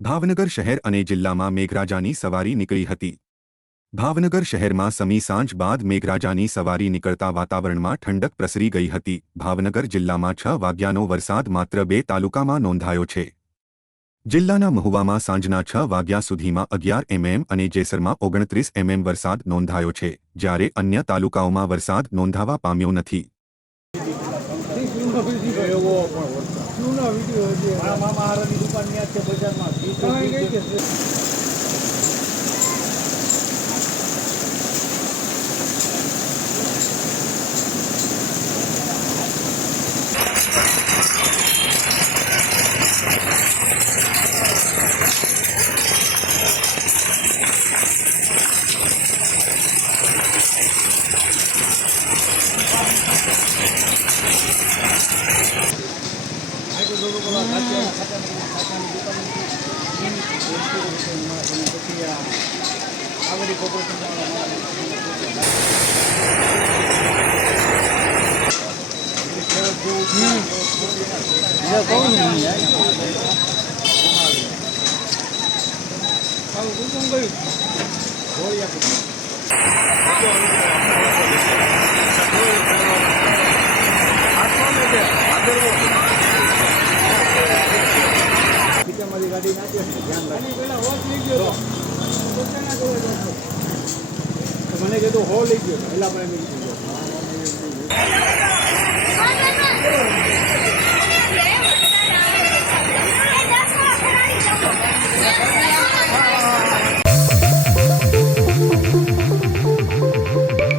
ભાવનગર શહેર અને જિલ્લામાં મેઘરાજાની સવારી નીકળી હતી। ભાવનગર શહેરમાં સમી સાંજ બાદ મેઘરાજાની સવારી નીકળતા વાતાવરણમાં ઠંડક પ્રસરી ગઈ હતી। ભાવનગર જિલ્લામાં 6 વાગ્યાનો વરસાદ માત્ર 2 તાલુકામાં નોંધાયો છે। જિલ્લાના મહુવામાં સાંજના 6 વાગ્યા સુધીમાં 11 mm અને જેસરમાં 29 mm વરસાદ નોંધાયો છે, જ્યારે અન્ય તાલુકાઓમાં વરસાદ નોંધાવા પામ્યો નથી। મને કીધું હો લઈ ગયો પેલા